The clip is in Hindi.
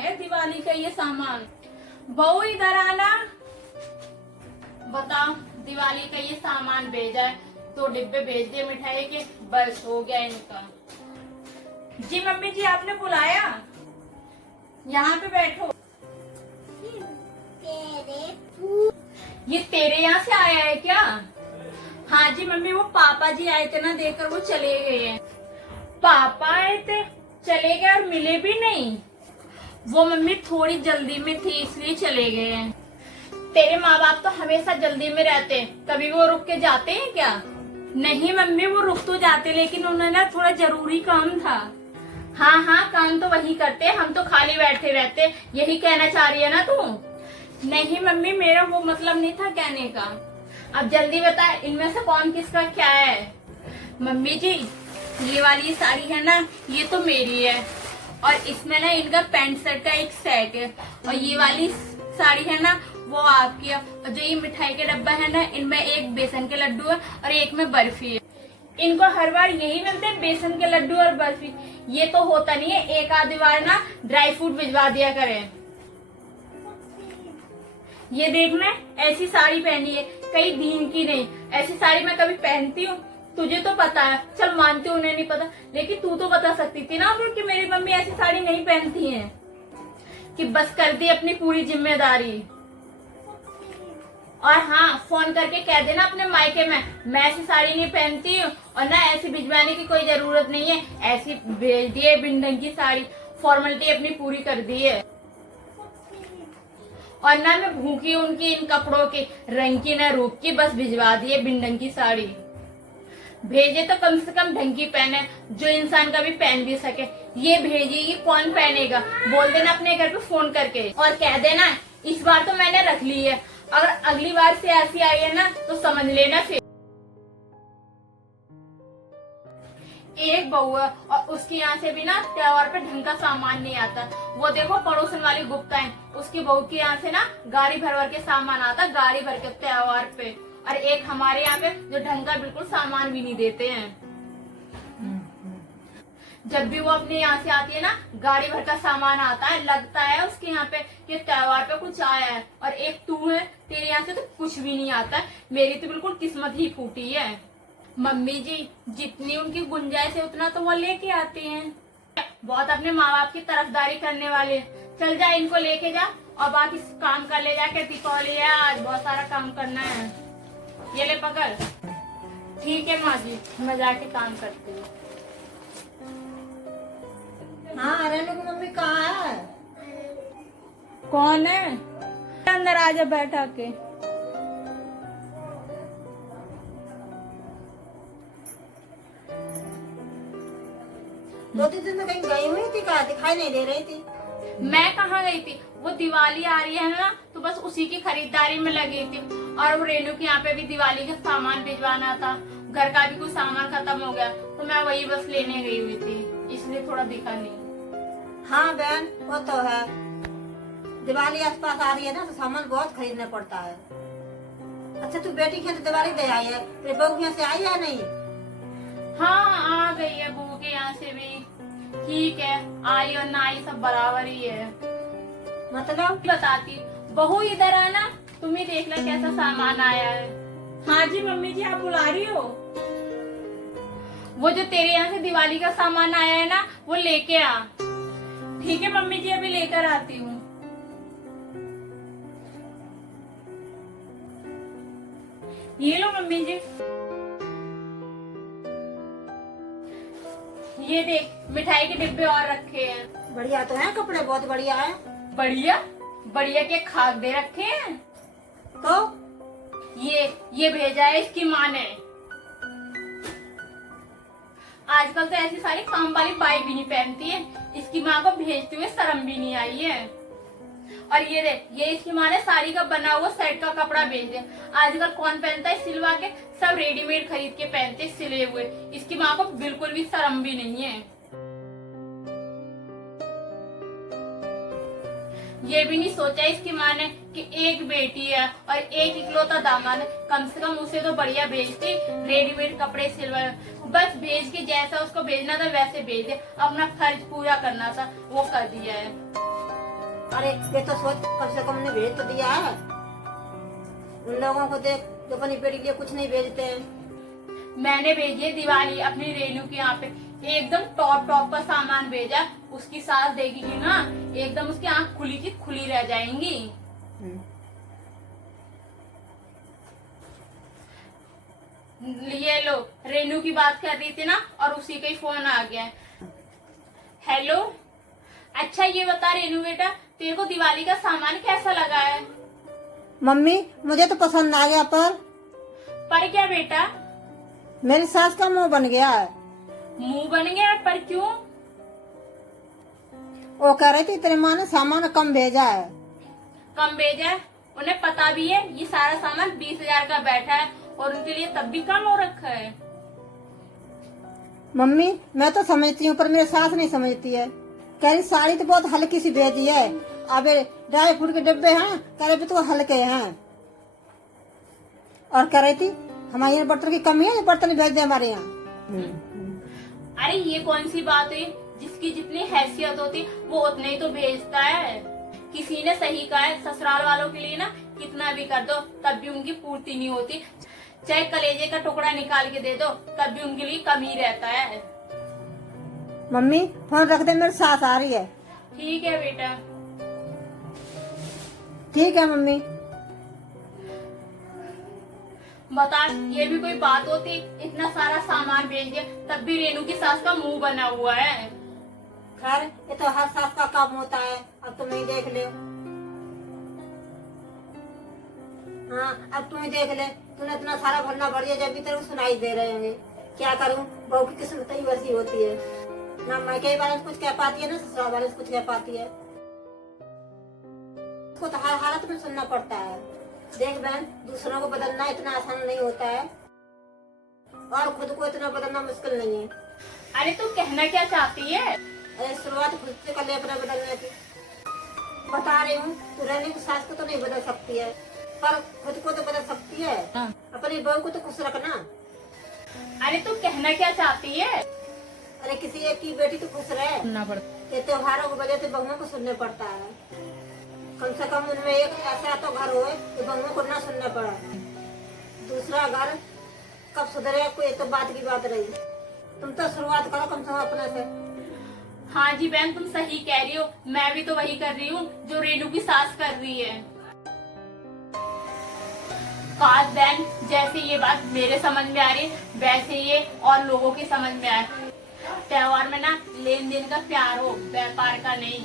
है दिवाली का ये सामान। बहू इधर आना, बताओ दिवाली का ये सामान भेजा है, 2 डिब्बे भेज दिए मिठाई के, बस हो गया इनका। जी मम्मी जी आपने बुलाया, यहाँ पे बैठो। ये तेरे यहाँ से आया है क्या? हाँ जी मम्मी, वो पापा जी आए थे ना देकर, वो चले गए हैं। पापा आए थे चले गए और मिले भी नहीं? वो मम्मी थोड़ी जल्दी में थी इसलिए चले गए हैं। तेरे माँ बाप तो हमेशा जल्दी में रहते हैं, कभी वो रुक के जाते हैं क्या? नहीं मम्मी वो रुक तो जाते, लेकिन उन्हें ना थोड़ा जरूरी काम था। हाँ हाँ काम तो वही करते, हम तो खाली बैठे रहते, यही कहना चाह रही है ना तू? नहीं मम्मी मेरा वो मतलब नहीं था कहने का। अब जल्दी बता इनमें से कौन किसका क्या है? मम्मी जी ये वाली साड़ी है ना, ये तो मेरी है, और इसमें ना इनका पैंट शर्ट का एक सेट है, और ये वाली साड़ी है ना वो आपकी है, और जो ये मिठाई के डब्बा है ना इनमें एक बेसन के लड्डू है और एक में बर्फी है। इनको हर बार यही मिलते हैं, बेसन के लड्डू और बर्फी। ये तो होता नहीं है, एक आधी बार ना ड्राई फ्रूट भिजवा दिया करें। ये देखना ऐसी साड़ी पहनी है, कई दिन की नहीं, ऐसी साड़ी मैं कभी पहनती हूँ? तुझे तो पता है, चल मानती हूँ उन्हें नहीं पता, लेकिन तू तो बता सकती थी ना कि मेरी मम्मी ऐसी साड़ी नहीं पहनती है, कि बस कर दी अपनी पूरी जिम्मेदारी। और हाँ फोन करके कह देना अपने मायके में, मैं ऐसी साड़ी नहीं पहनती हूँ, और ना ऐसी भिजवाने की कोई जरूरत नहीं है, ऐसी भेज दिए बिन ढंग की साड़ी, फॉर्मेलिटी अपनी पूरी कर दी है। और ना मैं भूखी उनकी इन कपड़ों की, रंग की न रूप की, बस भिजवा दिए बिन ढंग की साड़ी। भेजे तो कम से कम ढंग की पहने, जो इंसान कभी पहन भी सके। ये भेजिए कौन पहनेगा? बोल देना अपने घर पे फोन करके, और कह देना इस बार तो मैंने रख ली है, अगर अगली बार से ऐसी आई है ना तो समझ लेना फिर। एक बहू है और उसके यहाँ से भी ना त्योहार पे ढंग का सामान नहीं आता। वो देखो पड़ोसन वाली गुप्ता है, उसकी बहू के यहाँ से ना गाड़ी भर भर के सामान आता, गाड़ी भर के त्योहार पे। और एक हमारे यहाँ पे जो ढंग का बिल्कुल सामान भी नहीं देते हैं। जब भी वो अपने यहाँ से आती है ना, गाड़ी भर का सामान आता है, लगता है उसके यहाँ पे कि त्योहार पे कुछ आया है। और एक तू है, तेरे यहाँ से तो कुछ भी नहीं आता है। मेरी तो बिल्कुल किस्मत ही फूटी है। मम्मी जी जितनी उनकी गुंजाइश है उतना तो वो लेके आते हैं, बहुत अपने माँ बाप की तरफदारी करने वाले। चल जा इनको लेके जा, और बाकी काम कर ले जाके, दीपावली है आज, बहुत सारा काम करना है। ये ले पकड़। ठीक है माँ जी, मैं जाके काम करती हूँ। हाँ रेनू की मम्मी कहाँ है? कौन है? अंदर आजा बैठा के। 2-3 दिन में कहीं गई हुई थी, क्या दिखाई नहीं दे रही थी? मैं कहाँ गई थी? वो दिवाली आ रही है ना, तो बस उसी की खरीदारी में लगी थी। और वो रेनू के यहाँ पे भी दिवाली का सामान भिजवाना था, घर का भी कुछ सामान खत्म हो गया, तो मैं वही बस लेने गई हुई थी, इसलिए थोड़ा दिखा नहीं। हाँ बहन वो तो है, दिवाली आसपास आ रही है ना तो सामान बहुत खरीदना पड़ता है। अच्छा तू बेटी के तो दिवाली दे आई है, तेरे बहू के यहाँ से आई है नहीं? हाँ आ गई है बहू के यहाँ से भी, ठीक है, आई और ना आई सब बराबर ही है। मतलब बताती बहू इधर आना, तुम ही देख लो कैसा सामान आया है। हाँ जी मम्मी जी आप बुला रही हो? वो जो तेरे यहाँ से दिवाली का सामान आया है ना, वो लेके आ। ठीक है मम्मी जी अभी लेकर आती हूँ। ये लो मम्मी जी, ये देख मिठाई के डिब्बे और रखे हैं। बढ़िया तो है, कपड़े बहुत बढ़िया है। बढ़िया बढ़िया के खाक दे रखे हैं। तो ये भेजा है इसकी माँ ने। आजकल तो ऐसी सारी काम वाली बाई भी नहीं पहनती है, इसकी माँ को भेजते हुए शर्म भी नहीं आई है। और ये देख, ये इसकी माँ ने साड़ी का बना हुआ सेट का कपड़ा भेज दिया। आजकल कौन पहनता है सिलवा के, सब रेडीमेड खरीद के पहनते सिले हुए। इसकी माँ को बिल्कुल भी शर्म भी नहीं है। ये भी नहीं सोचा इसकी माँ ने कि एक बेटी है और एक इकलौता दामाद है, कम से कम उसे तो बढ़िया भेजती, रेडीमेड कपड़े सिलवा। बस भेज के जैसा उसको भेजना था वैसे भेज दे, अपना फर्ज पूरा करना था वो कर दिया है। अरे ये तो सोच, कम से कम ने भेज तो दिया है। उन लोगों को देख जो अपनी बेटी के लिए कुछ नहीं भेजते हैं। मैंने भेजी है दिवाली अपनी रेनू के यहाँ पे, एकदम टॉप टॉप का सामान भेजा। उसकी सास देखेगी ना, एकदम उसकी आंख खुली की खुली रह जाएंगी। ये लो, रेनू की बात कर रही थी ना, और उसी का ही फोन आ गया है। हेलो, अच्छा ये बता रेनू बेटा, तेरे को दिवाली का सामान कैसा लगा है? मम्मी मुझे तो पसंद आ गया, पर क्या बेटा? मेरी सास का मुंह बन गया है। मुंह बन गया, पर क्यों? वो कह रही थी तेरे माँ ने सामान कम भेजा है। कम भेजा है? उन्हें पता भी है ये सारा सामान 20,000 का बैठा है, और उनके लिए तब भी कम हो रखा है। मम्मी मैं तो समझती हूँ, पर मेरी सास नहीं समझती है। कह रही साड़ी तो बहुत हल्की सी भेजी है, अब ड्राई फ्रूट के डिब्बे हैं, कह रहे तो हल्के हैं। और कह रही थी हमारे यहाँ बर्तन की कमी है, बर्तन भेज दे हमारे यहाँ। अरे ये कौन सी बात है, जिसकी जितनी हैसियत होती वो उतने ही तो भेजता है। किसी ने सही कहा है, ससुराल वालों के लिए ना कितना भी कर दो तब भी उनकी पूर्ति नहीं होती। चाहे कलेजे का टुकड़ा निकाल के दे दो तब भी उनके लिए कम ही रहता है। मम्मी फोन रख दे, मेरी सास आ रही है। ठीक है बेटा। ठीक है मम्मी। बता, ये भी कोई बात होती? इतना सारा सामान भेज दिया तब भी रेनू की सास का मुंह बना हुआ है। खैर ये तो हर सास का काम होता है, अब तुम ही देख ले। हाँ अब तुम ही देख ले, तूने इतना सारा भरना भर दिया, जब भी तेरे को सुनाई दे रहे होंगे। क्या करूँ, बहू की किस्मत ही वैसी होती है ना। मैं कई बार कुछ कह पाती है ना, ससुराल वाले कुछ कह पाती है। उसको तो हर हालत में सुनना पड़ता है। देख बहन, दूसरों को बदलना इतना आसान नहीं होता है, और खुद को इतना बदलना मुश्किल नहीं है। अरे तू कहना क्या चाहती है? अरे शुरुआत खुद से कर ले अपना बदलने की। बता रही हूँ, तू रहने की सास को तो नहीं बदल सकती है, पर खुद को तो बदल सकती है। अपनी बहू को तो खुश रखना। अरे तू कहना क्या चाहती है? अरे किसी एक की बेटी तो खुश रहे। ये त्योहारों की वजह से बहुओं को सुनने पड़ता है। कम से कम उनमें एक ऐसा तो घर हो कि बहुओं को ना सुनना पड़ा। दूसरा घर कब सुधरे, कोई तो बात की बात रही। तुम तो शुरुआत करो कम से कम अपने से। हाँ जी बहन, तुम सही कह रही हो। मैं भी तो वही कर रही हूँ जो रेनू की सास कर रही है। काश बहन, जैसे ये बात मेरे समझ में आ रही है, वैसे ये और लोगों की समझ में आए। त्योहार में ना लेन देन का प्यार हो, व्यापार का नहीं।